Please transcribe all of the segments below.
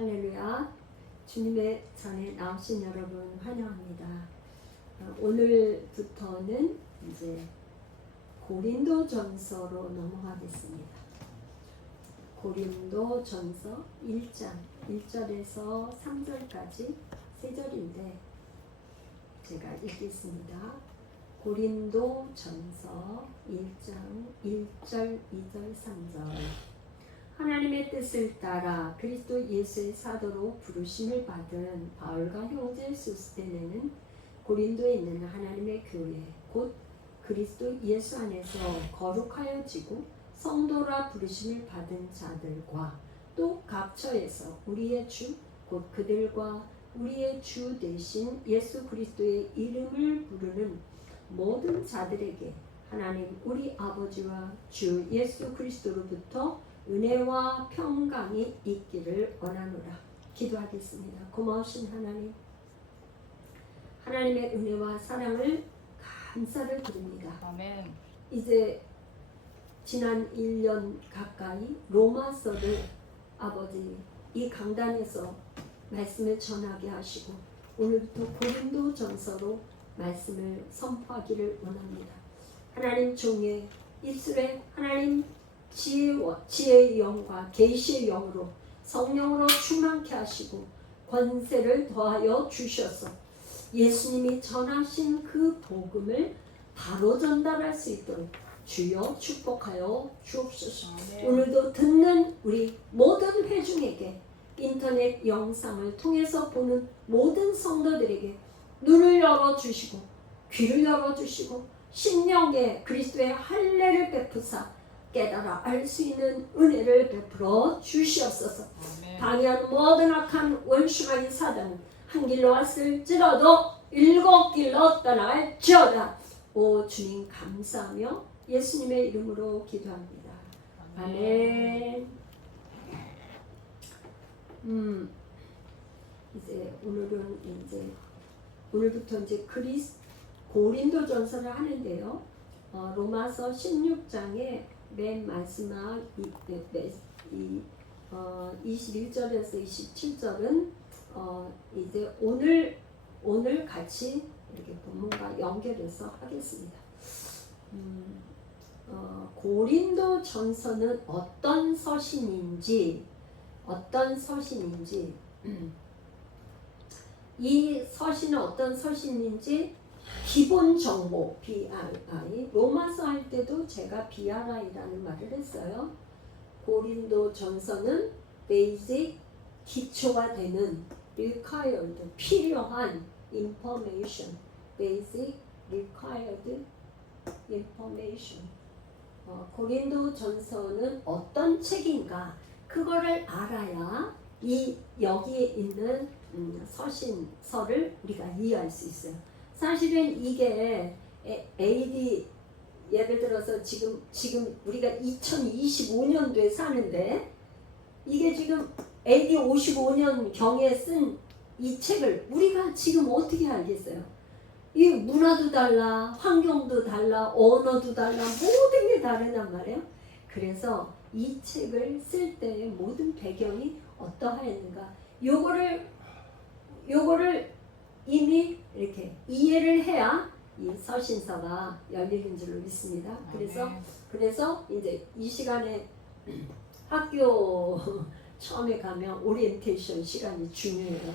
할렐루야. 주님의 전에 나오신 여러분 환영합니다. 오늘부터는 이제 고린도전서로 넘어가겠습니다. 고린도전서 1장 1절에서 3절까지 3절인데 제가 읽겠습니다. 고린도전서 1장 1절, 2절, 3절. 하나님의 뜻을 따라 그리스도 예수의 사도로 부르심을 받은 바울과 형제 소스테네는 고린도에 있는 하나님의 교회 곧 그리스도 예수 안에서 거룩하여지고 성도라 부르심을 받은 자들과 또 각처에서 우리의 주 곧 그들과 우리의 주 되신 예수 그리스도의 이름을 부르는 모든 자들에게 하나님 우리 아버지와 주 예수 그리스도로부터 은혜와 평강이 있기를 원하노라. 기도하겠습니다. 고마우신 하나님, 하나님의 은혜와 사랑을 감사를 드립니다. 아멘. 이제 지난 1년 가까이 로마서를 아버지 이 강단에서 말씀을 전하게 하시고 오늘부터 고린도전서로 말씀을 선포하기를 원합니다. 하나님 종의 입술에 하나님 지혜의 영과 계시의 영으로 성령으로 충만케 하시고 권세를 더하여 주셔서 예수님이 전하신 그 복음을 바로 전달할 수 있도록 주여 축복하여 주옵소서. 오늘도 듣는 우리 모든 회중에게 인터넷 영상을 통해서 보는 모든 성도들에게 눈을 열어주시고 귀를 열어주시고 심령에 그리스도의 할례를 베푸사 깨달아 알 수 있는 은혜를 베풀어 주시옵소서. 방해하는 모든 악한 원수가 이 사단은 한 길로 왔을지라도 7길로 떠나갈지어다. 오 주님 감사하며 예수님의 이름으로 기도합니다. 아멘. 이제 오늘부터 이제 고린도전서를 하는데요. 로마서 16장에 맨 마지막 21절에서 27절은 이제 오늘 같이 이렇게 본문과 연결해서 하겠습니다. 고린도전서는 어떤 서신인지 이 서신은 어떤 서신인지 기본 정보 BRI 로마서 할 때도 제가 BRI라는 말을 했어요. 고린도전서는 basic 기초가 되는 required 필요한 information basic required information. 고린도전서는 어떤 책인가 그거를 알아야 이 여기에 있는 서신서를 우리가 이해할 수 있어요. 사실은 이게 AD 예를 들어서 지금 우리가 2025년도에 사는데 이게 지금 AD 55년 경에 쓴 이 책을 우리가 지금 어떻게 알겠어요? 이 문화도 달라, 환경도 달라, 언어도 달라, 모든 게 다르단 말이에요. 그래서 이 책을 쓸 때의 모든 배경이 어떠하였는가 요거를 이미 이렇게 이해를 해야 이 서신서가 열리는 줄로 믿습니다. 그래서 이제 이 시간에 학교 처음에 가면 오리엔테이션 시간이 중요해요.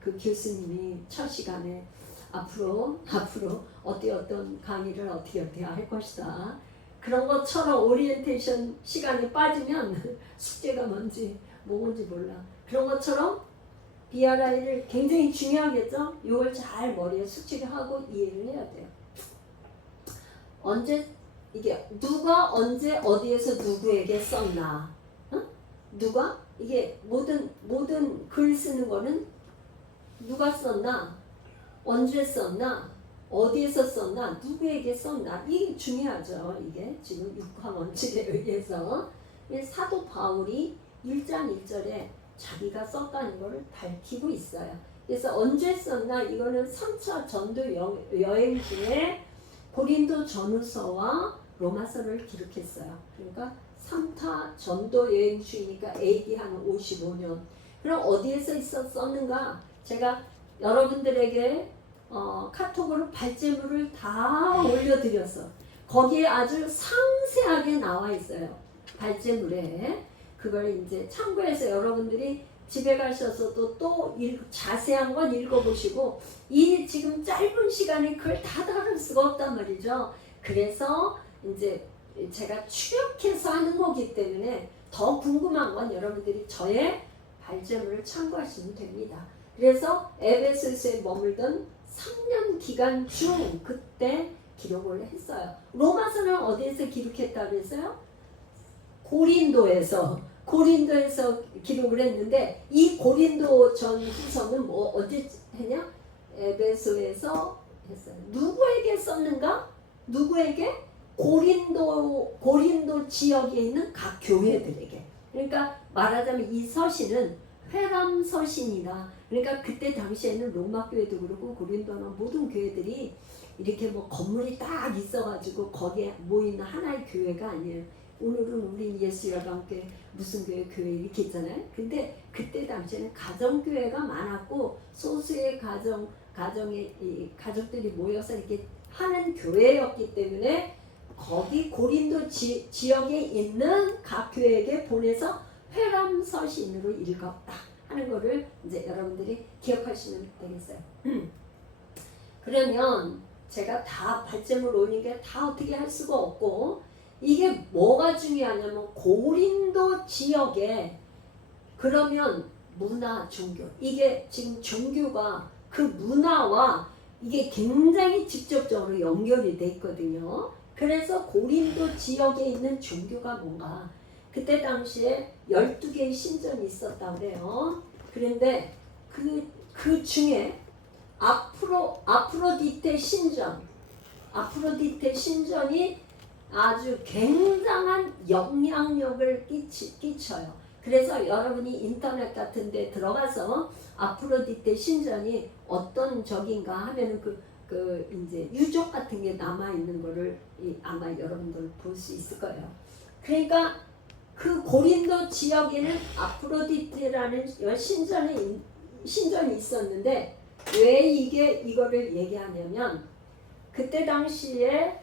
그 교수님이 첫 시간에 앞으로 어떤 강의를 어떻게 할 것이다. 그런 것처럼 오리엔테이션 시간에 빠지면 숙제가 뭔지 몰라. 그런 것처럼 BRI를 굉장히 중요하겠죠? 이걸 잘 머리에 숙지를 하고 이해를 해야 돼요. 누가 언제 어디에서 누구에게 썼나? 누가? 이게 모든 글 쓰는 거는 누가 썼나? 언제 썼나? 어디에서 썼나? 누구에게 썼나? 이게 중요하죠. 이게 지금 6화 원칙에 의해서 사도 바울이 1장 1절에 자기가 썼다는 것을 밝히고 있어요. 그래서 언제 썼나? 이거는 3차 전도 여행 중에 고린도 전후서와 로마서를 기록했어요. 그러니까 3차 전도 여행 중이니까 AD 한 55년. 그럼 어디에서 썼는가? 제가 여러분들에게 카톡으로 발제물을 다 올려드렸어. 거기에 아주 상세하게 나와 있어요. 발제물에. 그걸 이제 참고해서 여러분들이 집에 가셔서도 또 자세한 건 읽어보시고, 이 지금 짧은 시간에 그걸 다 다룰 수가 없단 말이죠. 그래서 이제 제가 추격해서 하는 거기 때문에 더 궁금한 건 여러분들이 저의 발제물을 참고하시면 됩니다. 그래서 에베소서에 머물던 3년 기간 중 그때 기록을 했어요. 로마서는 어디에서 기록했다고 그랬어요? 고린도에서 기록을 했는데, 이 고린도 전후서는 뭐 어디 했냐? 에베소에서 했어요. 누구에게 썼는가? 누구에게? 고린도 지역에 있는 각 교회들에게. 그러니까 말하자면 이 서신은 회람 서신이다. 그러니까 그때 당시에는 로마 교회도 그렇고 고린도나 모든 교회들이 이렇게 뭐 건물이 딱 있어가지고 거기에 모이는 하나의 교회가 아니에요. 오늘은 우리 예수 열방교회 무슨 교회 이렇게 있잖아요. 근데 그때 당시에는 가정교회가 많았고 소수의 가정의 이 가족들이 모여서 이렇게 하는 교회였기 때문에 거기 고린도 지역에 있는 각 교회에게 보내서 회람 서신으로 읽었다 하는 거를 이제 여러분들이 기억하시면 되겠어요. 그러면 제가 다 발제물 올린 게 다 어떻게 할 수가 없고, 이게 뭐가 중요하냐면 고린도 지역에 그러면 문화, 종교, 이게 지금 종교가 그 문화와 이게 굉장히 직접적으로 연결이 돼 있거든요. 그래서 고린도 지역에 있는 종교가 뭔가, 그때 당시에 12개의 신전이 있었다고 그래요. 그런데 그 중에 아프로디테 신전이 아주 굉장한 영향력을 끼쳐요. 그래서 여러분이 인터넷 같은 데 들어가서 아프로디테 신전이 어떤 적인가 하면은 이제 유적 같은 게 남아있는 거를 아마 여러분들 볼 수 있을 거예요. 그러니까 그 고린도 지역에는 아프로디테라는 신전이 있었는데, 왜 이거를 얘기하냐면 그때 당시에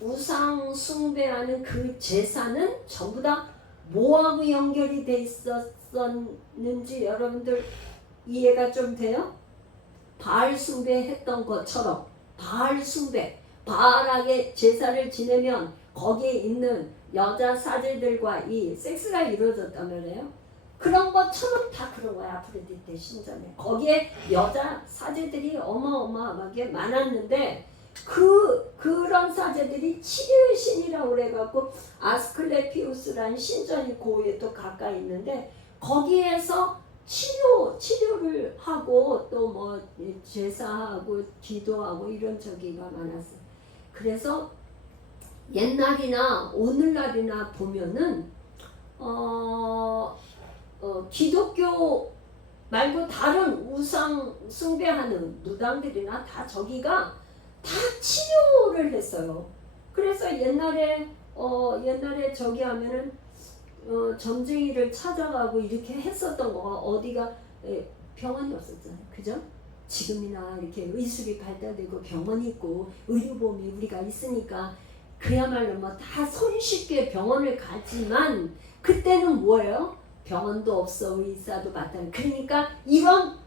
우상 숭배하는 그 제사는 전부 다 뭐하고 연결이 돼 있었는지 여러분들 이해가 좀 돼요? 바알 숭배했던 것처럼 바알에게 제사를 지내면 거기에 있는 여자 사제들과 이 섹스가 이루어졌단 말이에요. 그런 것처럼 다 그런 거야. 아프로디테 신전에 거기에 여자 사제들이 어마어마하게 많았는데, 그런 사제들이 치료의 신이라고 그래갖고 아스클레피우스라는 신전이 고에 또 가까이 있는데, 거기에서 치료를 하고 또 뭐 제사하고 기도하고 이런 저기가 많았어요. 그래서 옛날이나 오늘날이나 보면은 기독교 말고 다른 우상 숭배하는 무당들이나 다 저기가 다 치료를 했어요. 그래서 옛날에 저기 하면은 점쟁이를 찾아가고 이렇게 했었던 거가, 어디가 병원이 없었잖아요. 그죠? 지금이나 이렇게 의술이 발달되고 병원이 있고 의료보험이 우리가 있으니까 그야말로 뭐 다 손쉽게 병원을 가지만, 그때는 뭐예요? 병원도 없어, 의사도 마땅해. 그러니까 이런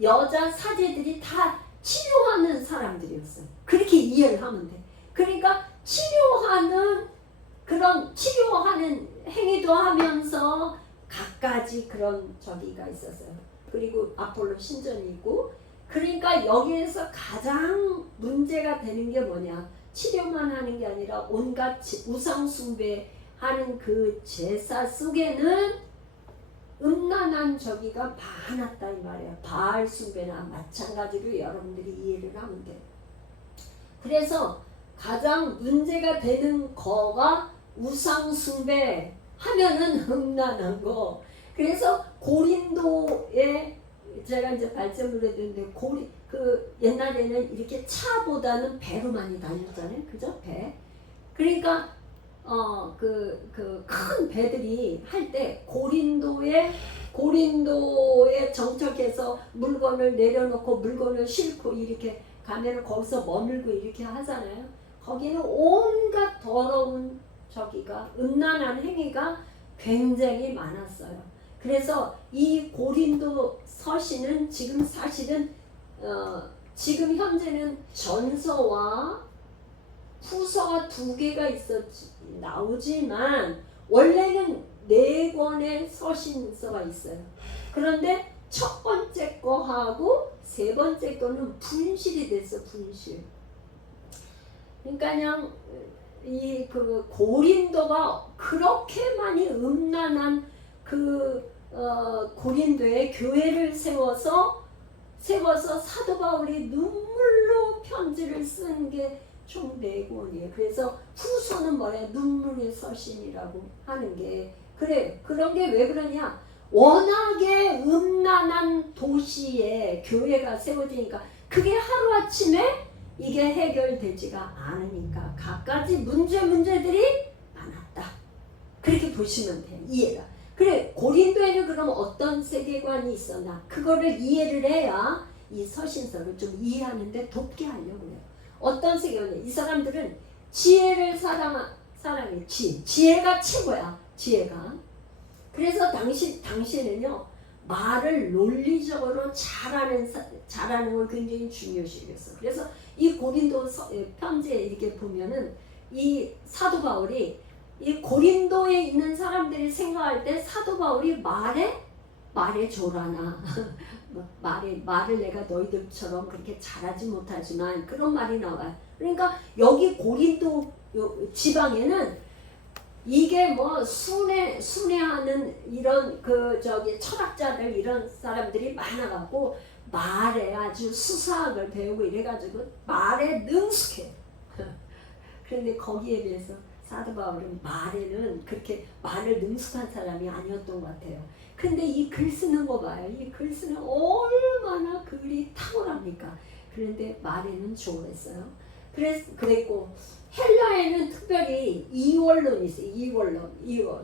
여자 사제들이 다 치료하는 사람들이었어요. 그렇게 이해를 하면 돼. 그러니까 치료하는 행위도 하면서 갖가지 그런 저기가 있었어요. 그리고 아폴로 신전이 있고, 그러니까 여기에서 가장 문제가 되는 게 뭐냐? 치료만 하는 게 아니라 온갖 우상 숭배하는 그 제사 속에는 음란한 저기가 많았다 이 말이야. 바알 숭배나 마찬가지로 여러분들이 이해를 하면 돼. 그래서 가장 문제가 되는 거가 우상 숭배 하면은 음란한 거. 그래서 고린도에 제가 이제 발전을 해드렸는데, 옛날에는 이렇게 차보다는 배로 많이 다녔잖아요. 그죠? 배. 그러니까 그 큰 배들이 할 때 고린도에 정착해서 물건을 내려놓고 물건을 싣고 이렇게 가면은 거기서 머물고 이렇게 하잖아요. 거기는 온갖 더러운 저기가 음란한 행위가 굉장히 많았어요. 그래서 이 고린도 서신은 지금 사실은 지금 현재는 전서와 후서가 2개가 나오지만 원래는 4권의 서신서가 있어요. 그런데 첫 번째 거하고 세 번째 거는 분실이 됐어, 분실. 그러니까 그냥 그 고린도가 그렇게 많이 음란한 고린도에 교회를 세워서 사도 바울이 눈물로 편지를 쓴 게 총 4권이에요. 그래서 후서는 뭐래요? 눈물의 서신이라고 하는 게 그래. 그런 게 왜 그러냐? 워낙에 음란한 도시에 교회가 세워지니까 그게 하루아침에 이게 해결되지가 않으니까 갖가지 문제들이 많았다. 그렇게 보시면 돼요. 이해가. 그래, 고린도에는 그럼 어떤 세계관이 있었나? 그거를 이해를 해야 이 서신서를 좀 이해하는데 돕게 하려고 해요. 어떤 세계관이냐? 이 사람들은 지혜를 사랑해. 지혜가 최고야. 지혜가. 그래서 당신은요 말을 논리적으로 잘하는 걸 굉장히 중요시 여겼어. 그래서 이 고린도 편지에 이렇게 보면은 이 사도 바울이 이 고린도에 있는 사람들이 생각할 때 사도 바울이 말에 조라나 말을 내가 너희들처럼 그렇게 잘하지 못하지만 그런 말이 나와요. 그러니까 여기 고린도 지방에는 이게 뭐 순회하는 이런 철학자들 이런 사람들이 많아갖고 말에 아주 수사학을 배우고 이래가지고 말에 능숙해. 그런데 거기에 비해서 사도 바울은 말에는 그렇게 말을 능숙한 사람이 아니었던 것 같아요. 근데 이 글 쓰는 거 봐요. 이 글 쓰는 얼마나 글이 탁월합니까? 그런데 말에는 좋아했어요. 그랬고 헬라에는 특별히 이원론이 있어요.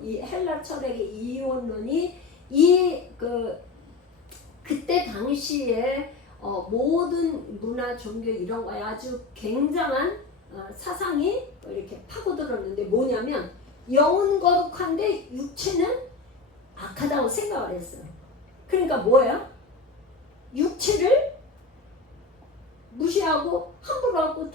이 헬라 철학의 이원론이 그때 당시에 모든 문화, 종교 이런 거에 아주 굉장한 사상이 이렇게 파고들었는데 뭐냐면 영은 거룩한데 육체는 악하다고 생각을 했어요. 그러니까 뭐예요? 육체를 무시하고 함부로 하고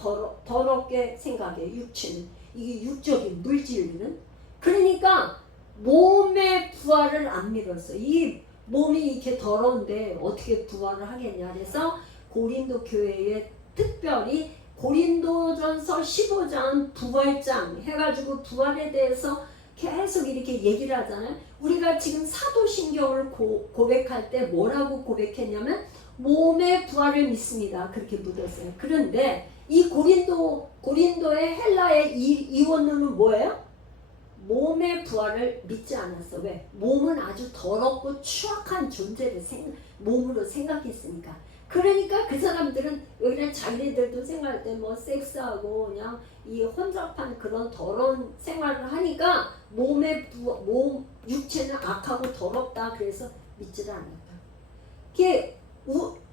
더럽게 생각해요. 육체는. 이게 육적인 물질은. 그러니까 몸의 부활을 안 믿었어. 이 몸이 이렇게 더러운데 어떻게 부활을 하겠냐. 그래서 고린도 교회에 특별히 고린도전서 15장 부활장 해가지고 부활에 대해서 계속 이렇게 얘기를 하잖아요. 우리가 지금 사도신경을 고백할 때 뭐라고 고백했냐면 몸의 부활을 믿습니다. 그렇게 묻었어요. 그런데 이 고린도의 헬라의 이원론은 뭐예요? 몸의 부활을 믿지 않았어. 왜? 몸은 아주 더럽고 추악한 존재를 몸으로 생각했으니까. 그러니까 그 사람들은 여기는 자기네들도 생각할 때 뭐 섹스하고 그냥 이 혼잡한 그런 더러운 생활을 하니까 육체는 악하고 더럽다. 그래서 믿지를 않았다.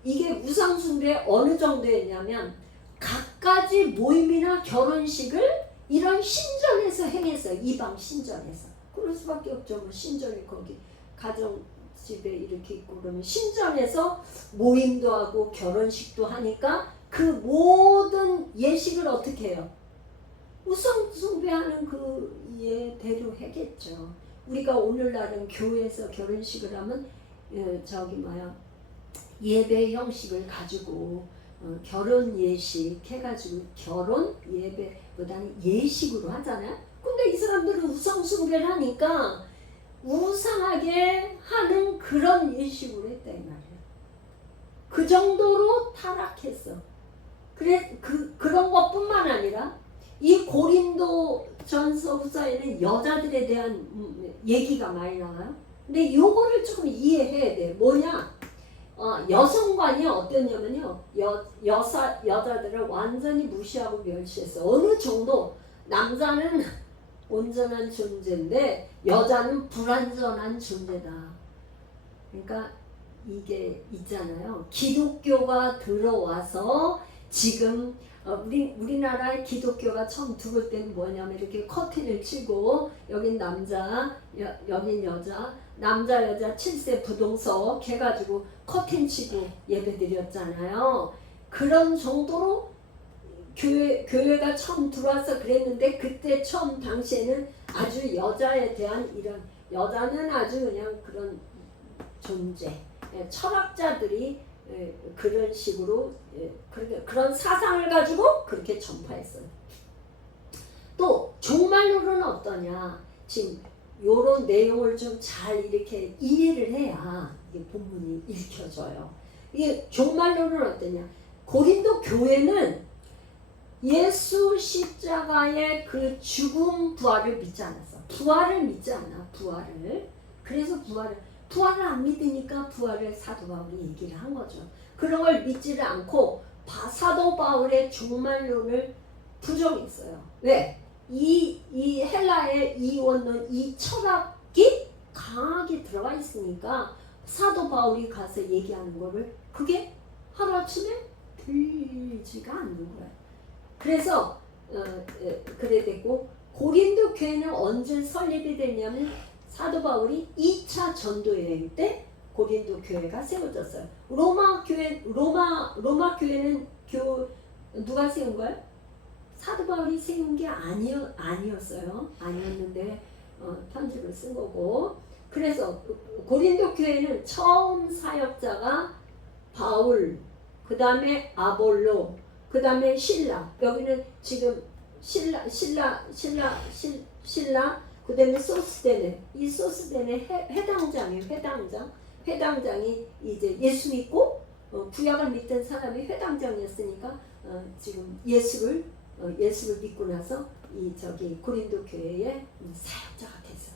이게 우상숭배 어느 정도였냐면 갖가지 모임이나 결혼식을 이런 신전에서 행했어요. 이방 신전에서. 그럴 수밖에 없죠. 뭐 신전이 거기 가정집에 이렇게 있고 그러면 신전에서 모임도 하고 결혼식도 하니까 그 모든 예식을 어떻게 해요? 우상숭배하는 그 예대로 하겠죠. 우리가 오늘날은 교회에서 결혼식을 하면 예배 형식을 가지고 결혼 예식 해가지고 결혼 예배보다는 예식으로 하잖아요. 근데 이 사람들은 우상숭배를 하니까 우상하게 하는 그런 예식으로 했다 이 말이에요. 그 정도로 타락했어. 그런 것뿐만 아니라 이 고린도 전서 후서에는 여자들에 대한 얘기가 많이 나와요. 근데 요거를 조금 이해해야 돼. 뭐냐? 여성관이 어땠냐면요. 여자들을 완전히 무시하고 멸시했어. 어느 정도 남자는 온전한 존재인데 여자는 불완전한 존재다. 그러니까 이게 있잖아요. 기독교가 들어와서 지금 우리나라의 기독교가 처음 들어올 때는 뭐냐면 이렇게 커튼을 치고 여긴 남자, 여긴 여자, 남자 여자 7세 부동석 해가지고 커튼 치고 예배 드렸잖아요. 그런 정도로 교회가 처음 들어와서 그랬는데 그때 처음 당시에는 아주 여자에 대한 이런 여자는 아주 그냥 그런 존재, 철학자들이 그런 식으로 그런 사상을 가지고 그렇게 전파했어요. 또 종말론은 어떠냐? 지금 이런 내용을 좀 잘 이렇게 이해를 해야 이게 본문이 읽혀져요. 이게 종말론은 어떠냐? 고린도 교회는 예수 십자가의 그 죽음 부활을 믿지 않았어. 부활을 믿지 않아. 부활을. 그래서 부활을 안 믿으니까 부활을 사도 바울이 얘기를 한 거죠. 그런 걸 믿지를 않고 사도 바울의 종말론을 부정했어요. 왜? 이 헬라의 이원론, 이 철학이 강하게 들어가 있으니까 사도 바울이 가서 얘기하는 거를 그게 하루아침에 들리지가 않는 거예요. 그래서 그래 됐고 고린도 교회는 언제 설립이 됐냐면 사도 바울이 2차 전도 여행 때 고린도 교회가 세워졌어요. 로마 교회는 누가 세운 거예요? 사도 바울이 세운 게 아니었어요. 아니었는데 편지를 쓴 거고. 그래서 고린도 교회는 처음 사역자가 바울, 그 다음에 아볼로, 그 다음에 신라. 여기는 지금 신라, 그 다음에 소스데네. 이 소스데네 회당장이에요. 회당장이 이제 예수 믿고 구약을 믿던 사람이 회당장이었으니까 지금 예수를 믿고 나서 고린도 교회의 사역자가 됐어.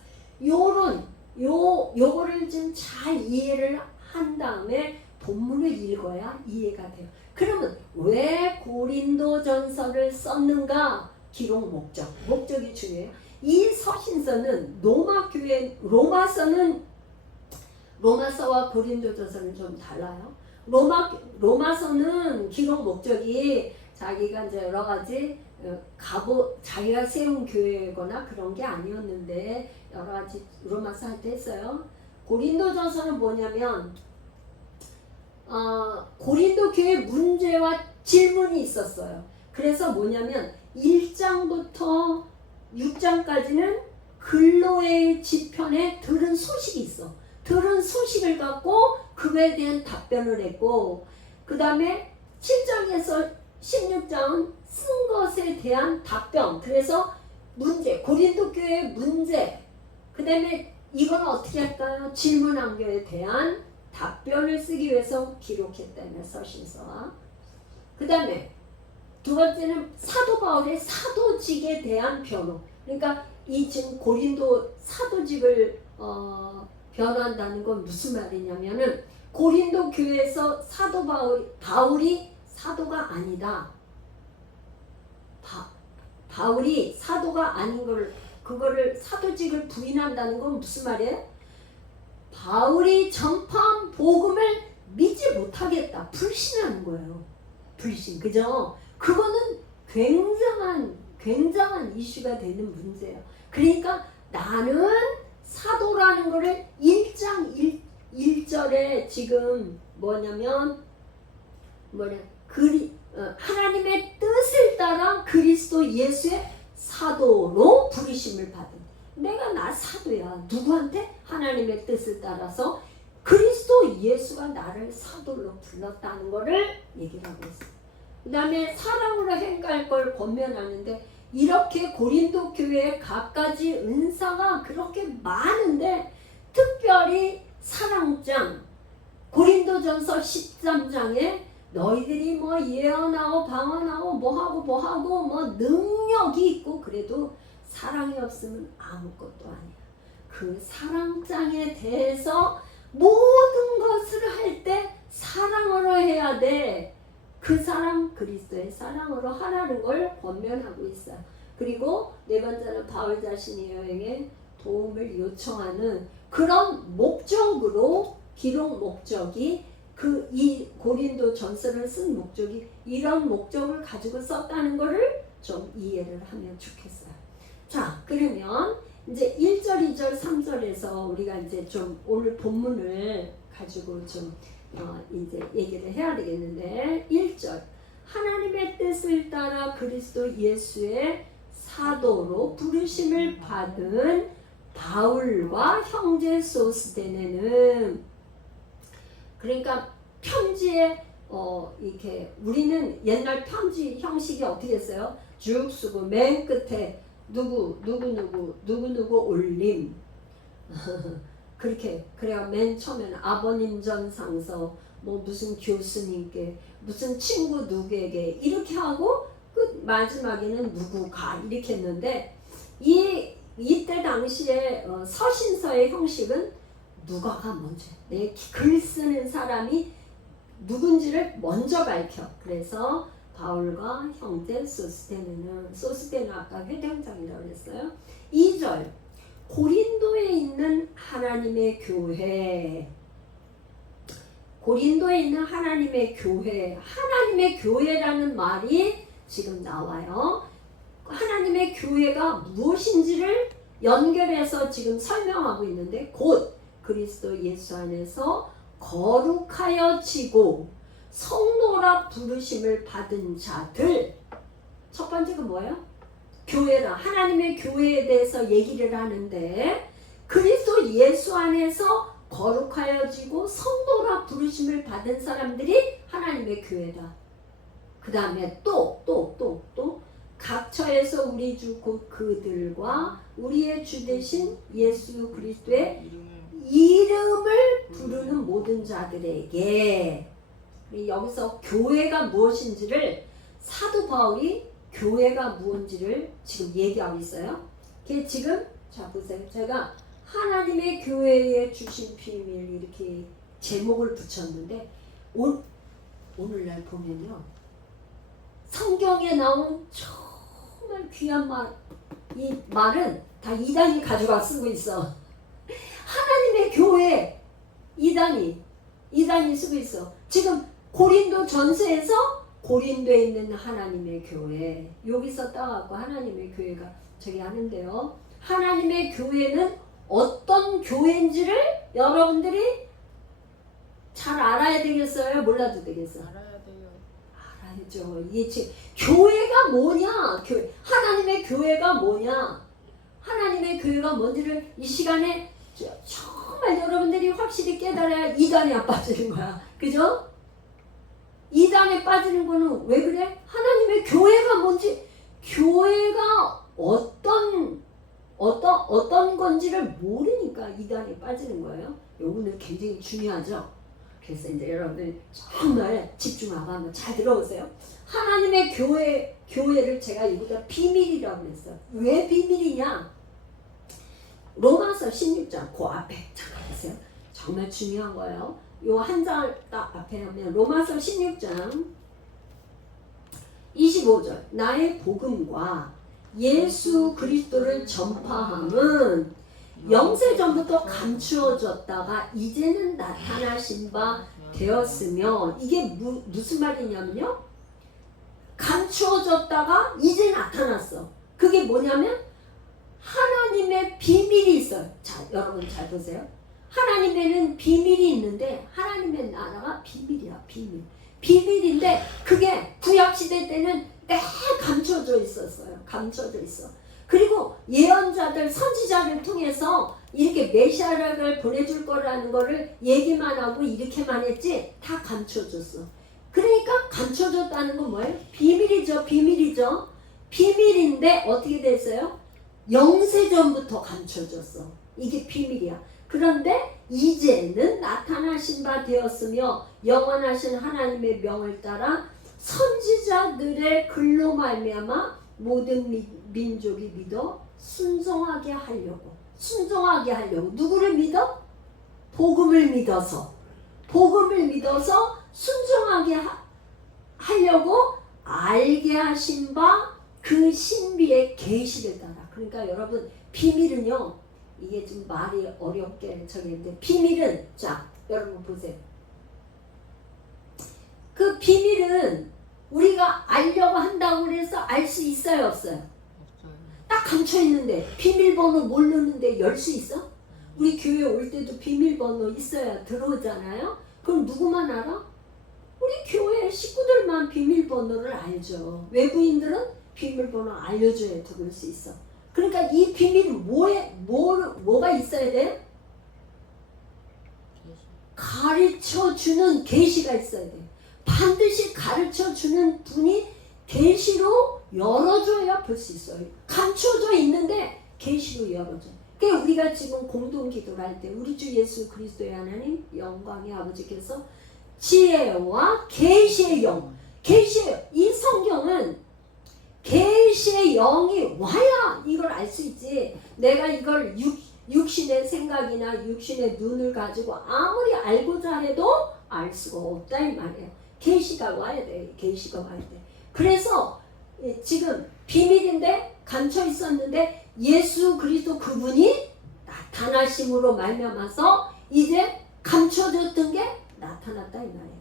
요거를 좀 잘 이해를 한 다음에 본문을 읽어야 이해가 돼요. 그러면 왜 고린도전서를 썼는가? 기록 목적이 중요해요. 이 서신서는 로마서와 고린도전서는 좀 달라요. 로마서는 기록 목적이 자기가 이제 여러 가지 자기가 세운 교회거나 그런 게 아니었는데 여러 가지 로마서 할 때 했어요. 고린도전서는 뭐냐면 고린도 교회 문제와 질문이 있었어요. 그래서 뭐냐면 1장부터 6장까지는 근로의 지편에 들은 소식이 있어. 들은 소식을 갖고 그거에 대한 답변을 했고, 그 다음에 7장에서 16장은 쓴 것에 대한 답변. 그래서 문제, 고린도 교회의 문제. 그 다음에 이건 어떻게 할까요? 질문한 거에 대한 답변을 쓰기 위해서 기록했다는 서신서와. 그 다음에 두 번째는 사도 바울의 사도직에 대한 변호. 그러니까 이 지금 고린도 사도직을 변호한다는 건 무슨 말이냐면은 고린도 교회에서 사도 바울이 사도가 아니다. 바울이 사도가 아닌 그거를 사도직을 부인한다는 건 무슨 말이에요? 바울이 전파한 복음을 믿지 못하겠다. 불신하는 거예요. 불신. 그죠? 그거는 굉장한 이슈가 되는 문제예요. 그러니까 나는 사도라는 거를 1장 1절에 지금 하나님의 뜻을 따라 그리스도 예수의 사도로 부르심을 받은. 나 사도야. 누구한테? 하나님의 뜻을 따라서 그리스도 예수가 나를 사도로 불렀다는 거를 얘기를 하고 있어요. 그 다음에 사랑으로 행할 걸 권면하는데 이렇게 고린도 교회에 갖가지 은사가 그렇게 많은데 특별히 사랑장 고린도전서 13장에 너희들이 예언하고 방언하고 뭐하고 능력이 있고 그래도 사랑이 없으면 아무것도 아니야. 그 사랑장에 대해서 모든 것을 할 때 사랑으로 해야 돼. 그 사랑 그리스도의 사랑으로 하라는 걸 권면하고 있어요. 그리고 네 번째는 바울 자신이 여행에 도움을 요청하는 그런 목적으로 기록 목적이 이 고린도 전서를 쓴 목적이 이런 목적을 가지고 썼다는 것을 좀 이해를 하면 좋겠어요. 자, 그러면 이제 1절, 2절, 3절에서 우리가 이제 좀 오늘 본문을 가지고 좀 이제 얘기를 해야 되겠는데 1절 하나님의 뜻을 따라 그리스도 예수의 사도로 부르심을 받은 바울과 형제 소스데네는 그러니까 편지에 이렇게 우리는 옛날 편지 형식이 어떻게 했어요? 쭉 쓰고 맨 끝에 누구 올림 그렇게 그래야 맨 처음에는 아버님 전상서 뭐 무슨 교수님께 무슨 친구 누구에게 이렇게 하고 끝 마지막에는 누구가 이렇게 했는데 이때 당시에 서신서의 형식은 누가가 먼저 내 글 쓰는 사람이 누군지를 먼저 밝혀. 그래서 바울과 형제 소스데네는 아까 회장장이라고 그랬어요. 2절 고린도에 있는 하나님의 교회 하나님의 교회라는 말이 지금 나와요. 하나님의 교회가 무엇인지를 연결해서 지금 설명하고 있는데 곧 그리스도 예수 안에서 거룩하여지고 성도라 부르심을 받은 자들. 첫 번째가 뭐예요? 교회라. 하나님의 교회에 대해서 얘기를 하는데 그리스도 예수 안에서 거룩하여지고 성도라 부르심을 받은 사람들이 하나님의 교회다. 그 다음에 또 각처에서 우리 주 곧 그들과 우리의 주 되신 예수 그리스도의 이름을 부르는 모든 자들에게. 여기서 교회가 무엇인지를 사도 바울이 교회가 무엇인지를 지금 얘기하고 있어요. 지금 자 보세요. 제가 하나님의 교회에 주신 비밀 이렇게 제목을 붙였는데 오늘날 보면요 성경에 나온 정말 귀한 말, 이 말은 다 이단이 가져가 쓰고 있어. 하나님의 교회 이단이 쓰고 있어. 지금 고린도 전서에서 고린도에 있는 하나님의 교회 여기서 따갖고 하나님의 교회가 저기 하는데요. 하나님의 교회는 어떤 교회인지를 여러분들이 잘 알아야 되겠어요? 몰라도 되겠어요? 알아야 돼요. 알아야죠. 이게 지금 교회가 뭐냐? 하나님의 교회가 뭐냐? 하나님의 교회가 뭔지를 이 시간에 정말 여러분들이 확실히 깨달아야 이단에 안 빠지는 거야. 그죠? 이단에 빠지는 거는 왜 그래? 하나님의 교회가 뭔지, 교회가 어떤 건지를 모르니까 이단에 빠지는 거예요. 오늘 굉장히 중요하죠. 그래서 이제 여러분들 정말 집중하고 한번 잘 들어보세요. 하나님의 교회를 제가 이보다 비밀이라고 했어요. 왜 비밀이냐? 로마서 16장 그 앞에 잠깐 보세요. 정말 중요한 거예요. 요 한 장 딱 앞에 하면 로마서 16장 25절 나의 복음과 예수 그리스도를 전파함은 영세전부터 감추어졌다가 이제는 나타나신 바 되었으며 이게 무슨 말이냐면요 감추어졌다가 이제 나타났어. 그게 뭐냐면 하나님의 비밀이 있어요. 자, 여러분 잘 보세요. 하나님에는 비밀이 있는데 하나님의 나라가 비밀이야. 비밀인데 그게 구약시대 때는 늘 감춰져 있었어요. 감춰져 있어. 그리고 예언자들 선지자를 통해서 이렇게 메시아를 보내줄 거라는 거를 얘기만 하고 이렇게만 했지 다 감춰졌어. 그러니까 감춰졌다는 건 뭐예요? 비밀이죠. 비밀인데 어떻게 됐어요? 영세전부터 감춰졌어. 이게 비밀이야. 그런데 이제는 나타나신 바 되었으며 영원하신 하나님의 명을 따라 선지자들의 글로 말미암아 모든 민족이 믿어 순종하게 하려고 누구를 믿어? 복음을 믿어서 순종하게 하려고 알게 하신 바 그 신비의 계시를 따라. 그러니까 여러분 비밀은요, 이게 좀 말이 어렵게 저기인데, 비밀은 자 여러분 보세요. 그 비밀은 우리가 알려고 한다고 해서 알 수 있어요, 없어요? 딱 감춰 있는데 비밀번호 모르는데 열 수 있어? 우리 교회 올 때도 비밀번호 있어야 들어오잖아요. 그럼 누구만 알아? 우리 교회 식구들만 비밀번호를 알죠. 외부인들은 비밀번호 알려줘야 들어올 수 있어. 그러니까 이 비밀은 뭐가 있어야 돼? 가르쳐주는 계시가 있어야 돼. 반드시 가르쳐주는 분이 계시로 열어줘야 볼 수 있어요. 감춰져 있는데 계시로 열어줘. 그러니까 우리가 지금 공동 기도를 할 때 우리 주 예수 그리스도의 하나님 영광의 아버지께서 지혜와 계시의 영, 이 성경은 계시의 영이 와야 이걸 알 수 있지. 내가 이걸 육신의 생각이나 육신의 눈을 가지고 아무리 알고자 해도 알 수가 없다 이 말이에요. 계시가 와야 돼. 계시가 와야 돼. 그래서 지금 비밀인데 감춰 있었는데 예수 그리스도 그분이 나타나심으로 말미암아서 이제 감춰졌던 게 나타났다 이 말이에요.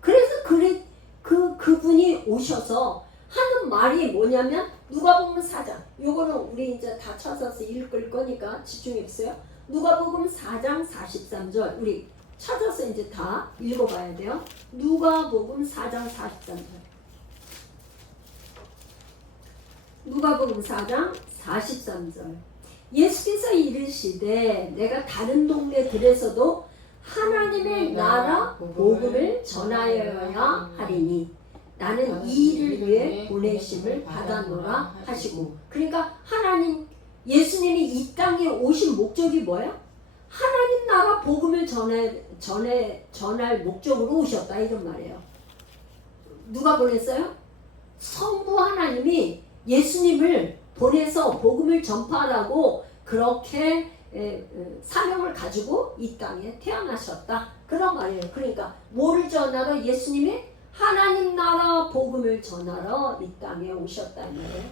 그래서 그분이 오셔서 하는 말이 뭐냐면 누가복음 4장. 요거는 우리 이제 다 찾아서 읽을 거니까 집중해 보세요. 누가복음 4장 43절 우리 찾아서 이제 다 읽어봐야 돼요. 누가복음 4장 43절. 누가복음 4장 43절. 예수께서 이르시되 내가 다른 동네들에서도 하나님의 나라 복음을 전하여야 하리니 나는 이 일을 위해 보내심을 받아노라 하시고. 그러니까 하나님 예수님이 이 땅에 오신 목적이 뭐예요? 하나님 나라 복음을 전할 목적으로 오셨다 이런 말이에요. 누가 보냈어요? 성부 하나님이 예수님을 보내서 복음을 전파하라고 그렇게 사명을 가지고 이 땅에 태어나셨다 그런 말이에요. 그러니까 뭐를 전하러? 예수님이 하나님 나라 복음을 전하러 이 땅에 오셨다 이 말이에요.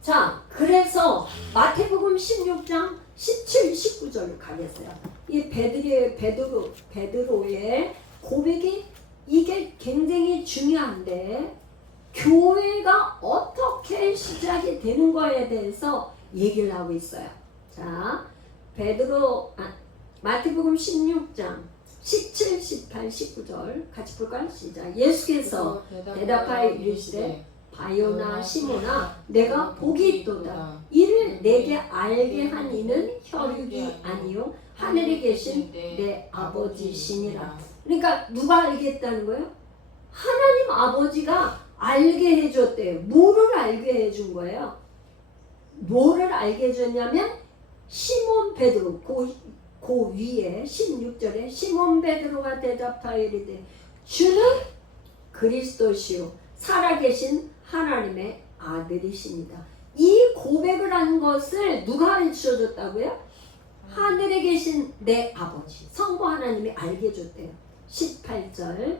자, 그래서 마태복음 16장 17, 19절로 가겠어요. 이 베드로의 고백이 이게 굉장히 중요한데 교회가 어떻게 시작이 되는 거에 대해서 얘기를 하고 있어요. 자, 마태복음 16장 17, 18, 19절 같이 볼까요? 시작. 예수께서 대답하여 이르시되 바요나 시몬아 내가 복이 있도다. 이를 내게 알게 한 이는 혈육이 아니요 하늘에 계신 내 아버지시니라. 그러니까 누가 알게 했다는 거예요? 하나님 아버지가 알게 해줬대요. 뭐를 알게 해준 거예요? 뭐를 알게 해줬냐면 시몬 베드로 그 위에 16절에 시몬 베드로가 대답하여 이르되 주는 그리스도시요 살아계신 하나님의 아들이십니다. 이 고백을 한 것을 누가 가르쳐줬다고요? 하늘에 계신 내 아버지 성부 하나님이 알게 해줬대요. 18절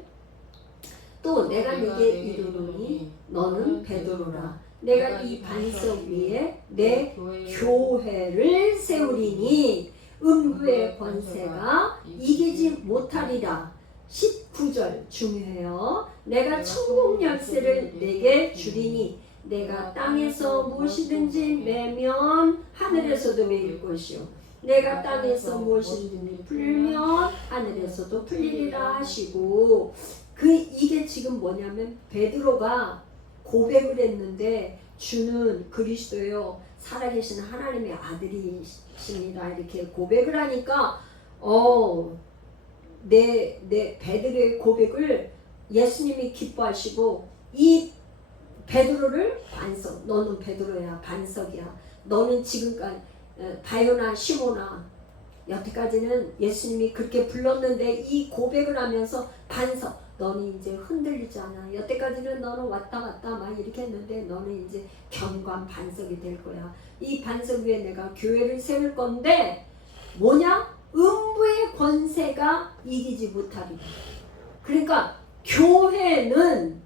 또 내가 네게 이르노니 너는 베드로라 내가 이 반석 위에 내 교회를 세우리니 음부의 권세가 이기지 못하리라. 19절 중요해요. 내가 천국 열쇠를 내게 주리니 내가 땅에서 무엇이든지 매면 하늘에서도 매일 것이요 내가 땅에서 무엇이든지 풀면 하늘에서도 풀리리라 하시고 이게 지금 뭐냐면 베드로가 고백을 했는데 주는 그리스도요 살아계신 하나님의 아들이십니다 이렇게 고백을 하니까 내 베드로의 고백을 예수님이 기뻐하시고 이 베드로를 반석 너는 베드로야 반석이야 너는 지금까지 바요나 시모나 여태까지는 예수님이 그렇게 불렀는데 이 고백을 하면서 반석 너는 이제 흔들리지 않아. 여태까지는 너는 왔다 갔다 막 이렇게 했는데 너는 이제 견고한 반석이 될 거야. 이 반석 위에 내가 교회를 세울 건데 뭐냐? 음부의 권세가 이기지 못하리라. 그러니까 교회는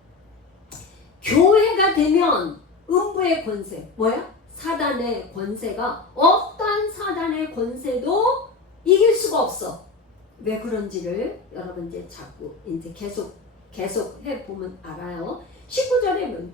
교회가 되면 음부의 권세, 뭐야? 사단의 권세가 어떤 사단의 권세도 이길 수가 없어. 왜 그런지를 여러분 이제 자꾸 이제 계속 해보면 알아요. 19절에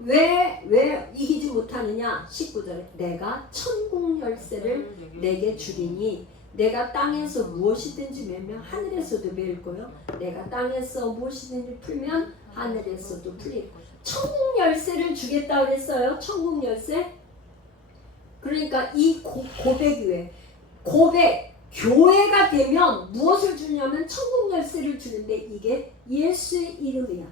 왜 이기지 못하느냐? 19절에 내가 천국 열쇠를 내게 주리니 내가 땅에서 무엇이든지 매면 하늘에서도 매일 거요. 내가 땅에서 무엇이든지 풀면 하늘에서도 풀릴 거요. 천국 열쇠를 주겠다 그랬어요. 천국 열쇠. 그러니까 이 고백 교회가 되면 무엇을 주냐면 천국 열쇠를 주는데 이게 예수의 이름이야.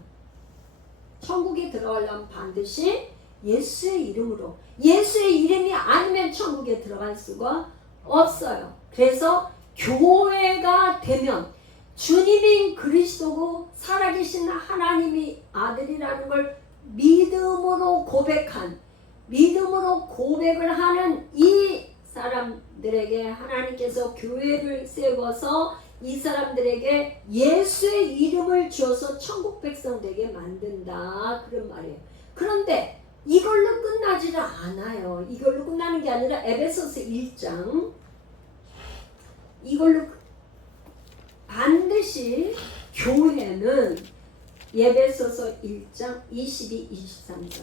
천국에 들어가려면 반드시 예수의 이름으로, 예수의 이름이 아니면 천국에 들어갈 수가 없어요. 그래서 교회가 되면 주님인 그리스도고 살아계신 하나님이 아들이라는 걸 믿음으로 고백을 하는 이 사람들에게 하나님께서 교회를 세워서 이 사람들에게 예수의 이름을 주어서 천국 백성 되게 만든다, 그런 말이에요. 그런데 이걸로 끝나지를 않아요. 이걸로 끝나는 게 아니라 에베소서 1장, 이걸로 반드시 교회는 에베소서 1장 22, 23절,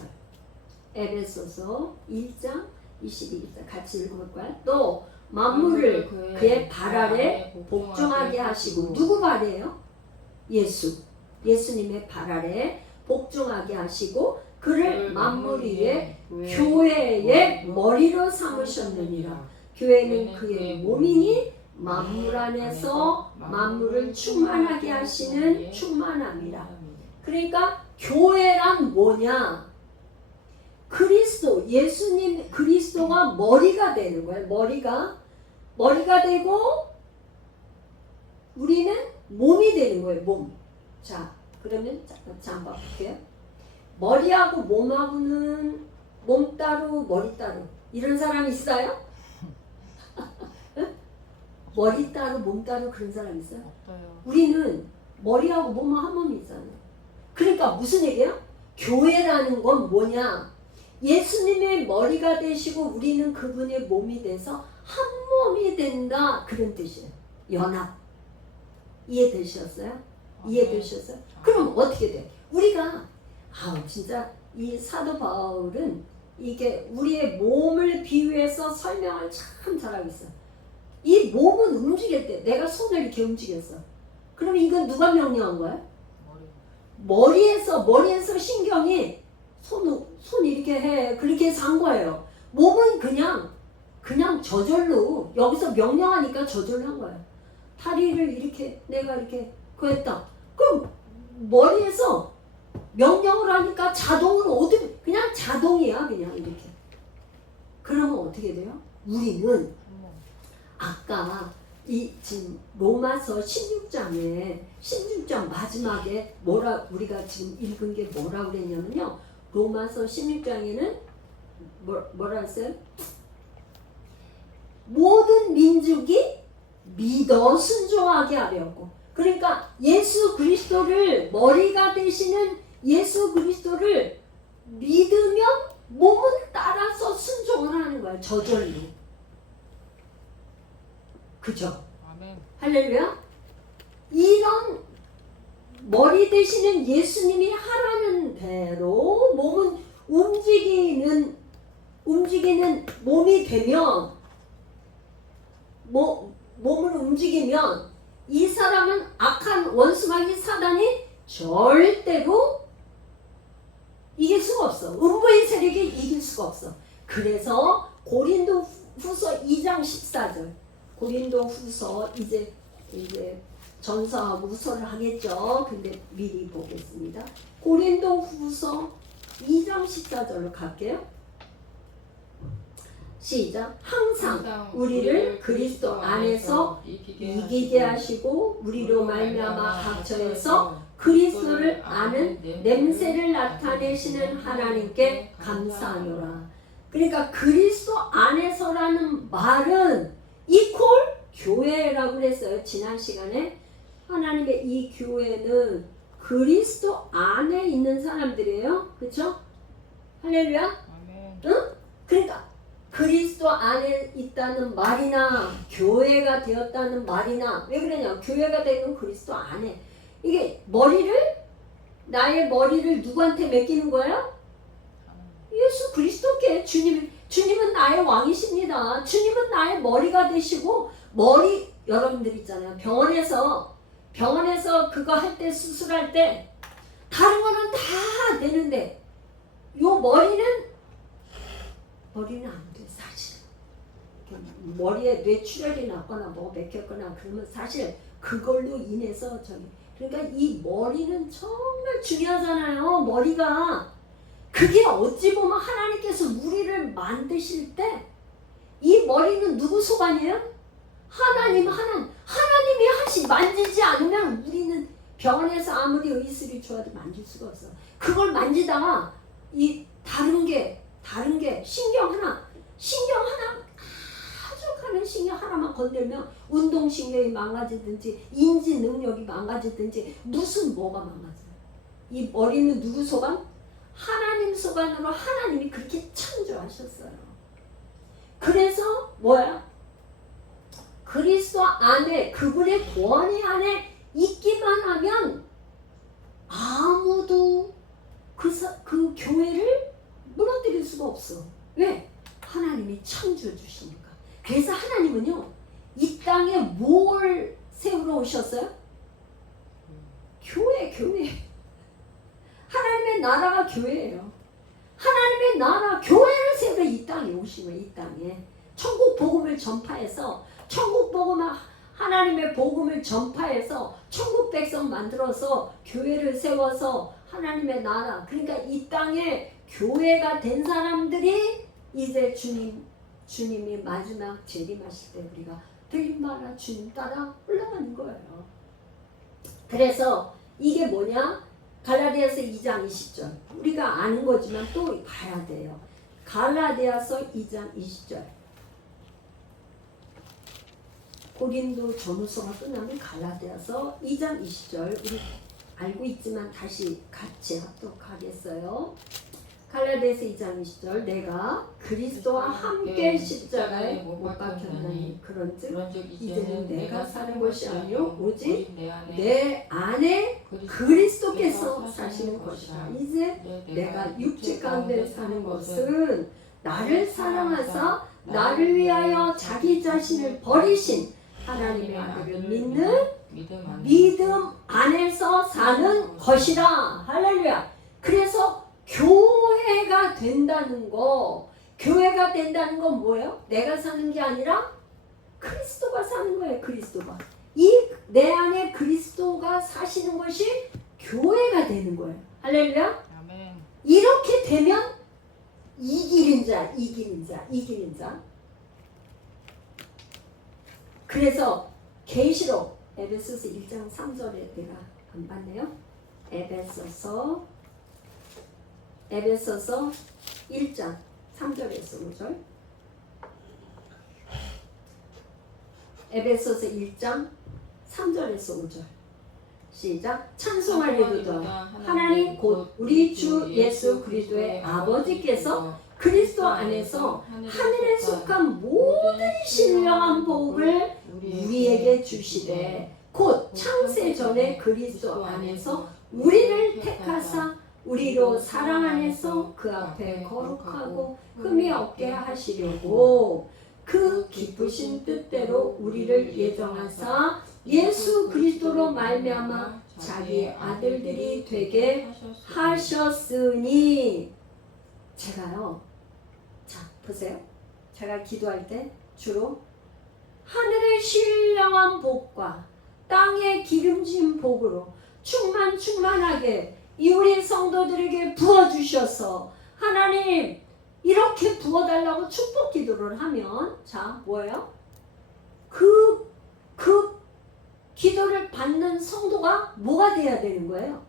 에베소서 1장 22, 23절 같이 읽어볼까요? 또 만물을 그의 발 아래 복종하게 하시고, 누구 발이에요? 예수님의 발 아래 복종하게 하시고 그를 만물 위에 교회의 머리로 삼으셨느니라. 교회는 그의 몸이니 만물 안에서 만물을 충만하게 하시는 충만함이라. 그러니까 교회란 뭐냐? 그리스도, 예수님 그리스도가 머리가 되는 거예요. 머리가 되고 우리는 몸이 되는 거예요. 몸. 자, 그러면 한번 볼게요. 머리하고 몸하고는 몸 따로 머리 따로 이런 사람 있어요? 머리 따로 몸 따로 그런 사람 있어요? 없어요. 우리는 머리하고 몸하고 한 몸이잖아요. 그러니까 무슨 얘기예요? 교회라는 건 뭐냐? 예수님의 머리가 되시고 우리는 그분의 몸이 돼서 한 몸이 된다, 그런 뜻이에요. 연합. 이해되셨어요? 이해되셨어요? 그럼 어떻게 돼? 우리가 진짜 이 사도 바울은 이게 우리의 몸을 비유해서 설명을 참 잘하고 있어요. 이 몸은 움직일 때 내가 손을 이렇게 움직였어. 그럼 이건 누가 명령한 거야? 머리에서 신경이 손 이렇게 해. 그렇게 해서 한 거예요. 몸은 그냥 저절로 여기서 명령하니까 저절로 한 거예요. 다리를 이렇게 내가 이렇게 했다. 그럼 머리에서 명령을 하니까 자동으로 그냥 자동이야, 그냥 이렇게. 그러면 어떻게 돼요? 우리는 아까 지금 로마서 16장 마지막에 우리가 지금 읽은 게 뭐라 그랬냐면요. 로마서 16장에는 뭐라 했어요? 모든 민족이 믿어 순종하게 하려고. 그러니까 예수 그리스도를, 머리가 되시는 예수 그리스도를 믿으면 몸은 따라서 순종을 하는 거야, 저절로. 그죠? 아멘. 할렐루야. 이런 머리 되시는 예수님이 하라는 대로 몸은 움직이는 몸이 되면, 몸을 움직이면 이 사람은 악한 원수마귀 사단이 절대로 이길 수가 없어. 음부의 세력이 이길 수가 없어. 그래서 고린도후서 2장 14절, 고린도후서 이제 전서하고 후서를 하겠죠. 근데 미리 보겠습니다. 고린도후서 2장 14절로 갈게요. 시작. 항상 우리를 그리스도 안에서 이기게 하시고 우리로 말미암아 각처에서 그리스도를 아는 냄새를 나타내시는 하나님께 감사하노라. 그러니까 그리스도 안에서라는 말은 이퀄 교회라고 그랬어요. 지난 시간에 하나님의 이 교회는 그리스도 안에 있는 사람들이에요. 그렇죠? 할렐루야. 아멘. 응? 그러니까 그리스도 안에 있다는 말이나 교회가 되었다는 말이나 왜 그러냐? 교회가 되는 그리스도 안에 이게 나의 머리를 누구한테 맡기는 거예요? 예수 그리스도께. 주님은 나의 왕이십니다. 주님은 나의 머리가 되시고 여러분들 있잖아요. 병원에서 그거 할 때 수술할 때 다른 거는 다 되는데 요 머리는 안 돼. 사실 머리에 뇌출혈이 났거나 뭐 맥혔거나 그러면 사실 그걸로 인해서 그러니까 이 머리는 정말 중요하잖아요. 머리가 그게 어찌 보면 하나님께서 우리를 만드실 때 이 머리는 누구 소관이에요? 하나님이 만지지 않으면 우리는 병원에서 아무리 의술이 좋아도 만질 수가 없어. 그걸 만지다가 이 다른 게 신경 하나 아주 가는 신경 하나만 건들면 운동신경이 망가지든지 인지 능력이 망가지든지 무슨 뭐가 망가져요. 이 머리는 누구 소관? 하나님 소관으로 하나님이 그렇게 창조하셨어요. 그래서 뭐야? 그리스도 안에 그분의 권위 안에 있기만 하면 아무도 그 교회를 무너뜨릴 수가 없어. 왜? 하나님이 창조해 주시니까. 그래서 하나님은요 이 땅에 뭘 세우러 오셨어요? 교회. 하나님의 나라가 교회예요. 하나님의 나라 교회를 세우러 이 땅에 오신 거예요. 이 땅에 천국 복음을 전파해서 하나님의 복음을 전파해서 천국 백성 만들어서 교회를 세워서 하나님의 나라, 그러니까 이 땅에 교회가 된 사람들이 이제 주님이 마지막 재림하실 때 우리가 들린 말아 주님 따라 올라가는 거예요. 그래서 이게 뭐냐? 갈라디아서 2장 20절. 우리가 아는 거지만 또 봐야 돼요. 갈라디아서 2장 20절. 고린도 전후서가 끝나면 갈라디아서 2장 20절. 우리 알고 있지만 다시 같이 합독하겠어요. 갈라디아서 2장 20절. 내가 그리스도와 함께 십자가에 못 박혔나니 그런즉 이제는 내가 사는 것이 아니요 오직 내 안에 그리스도께서 사시는 것이다. 이제 내가 육체 가운데 사는 것은 나를 사랑하사 나를 위하여 자기 자신을 버리신 하나님의 아들을 믿는 믿음 안에서 사는 것이다. 할렐루야. 그래서 교회가 된다는 건 뭐예요? 내가 사는 게 아니라 그리스도가 사는 거예요. 그리스도가. 내 안에 그리스도가 사시는 것이 교회가 되는 거예요. 할렐루야. 아멘. 이렇게 되면 이기는 자. 그래서 계시록 에베소서 1장 3절에 내가 안 봤네요. 에베소서 1장 3절에서 5절. 에베소서 1장 3절에서 5절. 시작. 찬송하리로다. 하나님 곧 우리 주 예수 그리스도의 아버지께서 그리스도 안에서 하늘에 속한 모든 신령한 복을 우리에게 주시되 곧 창세 전에 그리스도 안에서 우리를 택하사 우리로 사랑 안에서 그 앞에 거룩하고 흠이 없게 하시려고 그 기쁘신 뜻대로 우리를 예정하사 예수 그리스도로 말미암아 자기의 아들들이 되게 하셨으니. 제가요, 자 보세요. 제가 기도할 때 주로 하늘의 신령한 복과 땅의 기름진 복으로 충만하게 이 우리 성도들에게 부어주셔서 하나님 이렇게 부어달라고 축복 기도를 하면 자 뭐예요? 그 기도를 받는 성도가 뭐가 돼야 되는 거예요?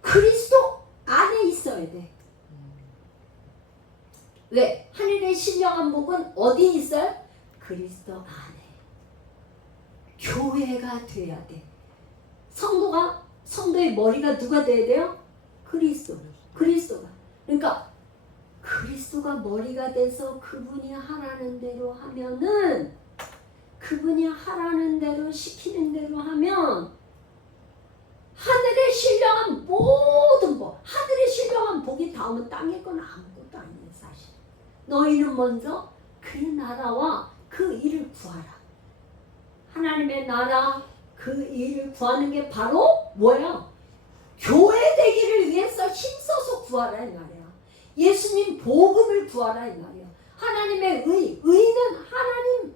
그리스도 안에 있어야 돼. 왜? 하늘의 신령한 복은 어디에 있어요? 그리스도 안에. 교회가 돼야 돼. 성도의 머리가 누가 돼야 돼요? 그리스도가. 그러니까 그리스도가 머리가 돼서 그분이 하라는 대로 하면은, 그분이 하라는 대로 시키는 대로 하면 하늘의 신령한 모든 복, 하늘의 신령한 복이 닿으면 땅의 건 아무것도 아니에요. 사실 너희는 먼저 그 나라와 그 일을 구하라. 하나님의 나라 그 일을 구하는 게 바로 뭐야? 교회 되기를 위해서 힘써서 구하라 이 말이야. 예수님 복음을 구하라 이 말이야. 하나님의 의는 하나님,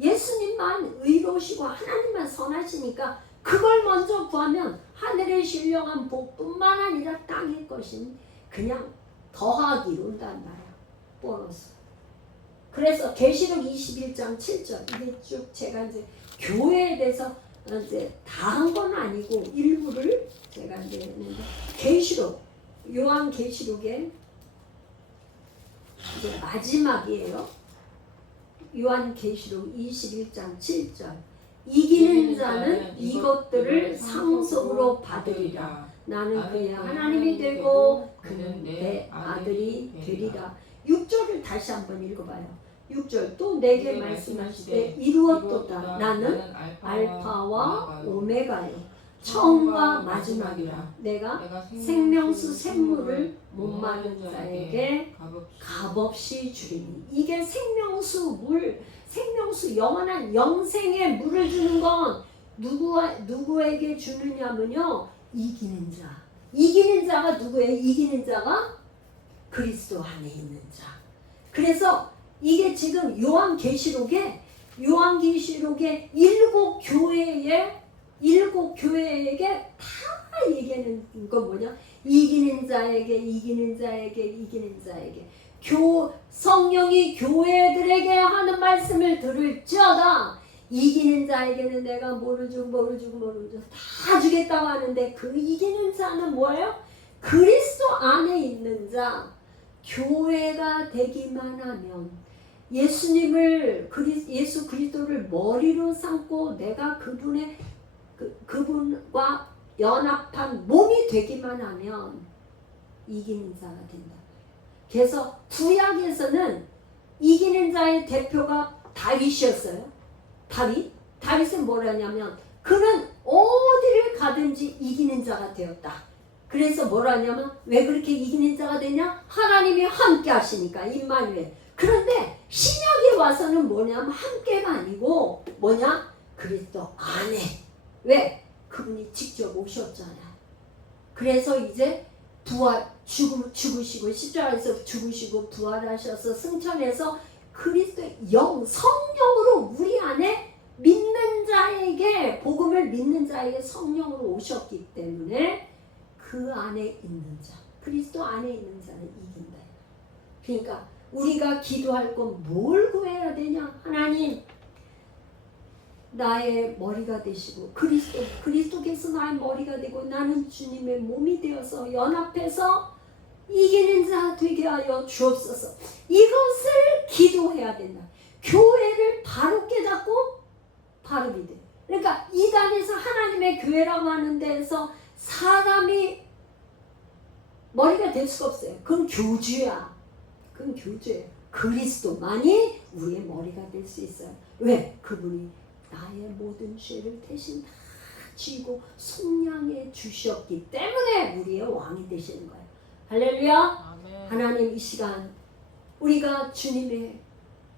예수님만 의로우시고 하나님만 선하시니까 그걸 먼저 구하면 하늘의 신령한 복뿐만 아니라 땅의 것인 그냥 더하기로 온단 말이야. 보너스. 그래서 계시록 21장 7절 이게 쭉 제가 이제 교회에 대해서 이제 다 한 건 아니고 일부를 제가 이제 했는데, 계시록, 요한 계시록의 이제 마지막이에요. 요한 계시록 21장 7절 이기는 자는 이것들을 상속으로 받으리라. 나는 그의 하나님이 되고 그는 내 아들이 되리라. 6절을 다시 한번 읽어봐요. 6절 또 내게 말씀하시되 이루었도다. 나는 알파와 오메가요 처음과 마지막이라. 내가 생명수 샘물을 목마른 자에게 값없이 주리니. 이게 생명수 물, 생명수 영원한 영생의 물을 주는 건 누구에게 주느냐면요, 이기는 자. 이기는 자가 누구예요? 이기는 자가 그리스도 안에 있는 자. 그래서 이게 지금 요한계시록에 일곱 교회에게 다 얘기하는 건 뭐냐? 이기는 자에게. 성령이 교회들에게 하는 말씀을 들을지어다. 이기는 자에게는 내가 뭐를 주고 다 주겠다고 하는데, 그 이기는 자는 뭐예요? 그리스도 안에 있는 자. 교회가 되기만 하면, 예수 그리스도를 머리로 삼고 내가 그분과 연합한 몸이 되기만 하면 이기는 자가 된다. 그래서 구약에서는 이기는 자의 대표가 다윗이었어요. 다윗은 뭐라냐면 그는 어디를 가든지 이기는 자가 되었다. 그래서 뭐라냐면 왜 그렇게 이기는 자가 되냐? 하나님이 함께 하시니까, 임마누엘. 그런데 신약에 와서는 뭐냐면 함께가 아니고 뭐냐? 그리스도 안에. 왜? 그분이 직접 오셨잖아요. 그래서 이제 죽으시고 십자가에서 죽으시고 부활하셔서 승천해서 그리스도의 성령으로 우리 안에 믿는 자에게, 복음을 믿는 자에게 성령으로 오셨기 때문에 그 안에 있는 자, 그리스도 안에 있는 자는 이긴다. 그러니까 우리가 기도할 건 뭘 구해야 되냐? 하나님, 나의 머리가 되시고 그리스도께서 나의 머리가 되고 나는 주님의 몸이 되어서 연합해서 이기는 자 되게 하여 주옵소서. 이것을 기도해야 된다. 교회를 바로 깨닫고 바로 믿어. 그러니까 이단에서 하나님의 교회라고 하는 데에서 사람이 머리가 될 수가 없어요. 그건 교주야. 그리스도만이 우리의 머리가 될 수 있어요. 왜? 그분이 나의 모든 죄를 대신 다 지고 속량해 주셨기 때문에 우리의 왕이 되시는 거예요. 할렐루야. 아멘. 하나님, 이 시간 우리가 주님의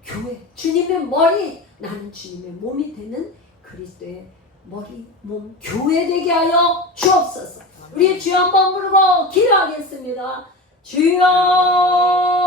교회, 주님의 머리, 나는 주님의 몸이 되는 그리스도의 머리, 몸, 교회 되게 하여 주옵소서. 우리 주여 한번 부르고 기도하겠습니다. 주여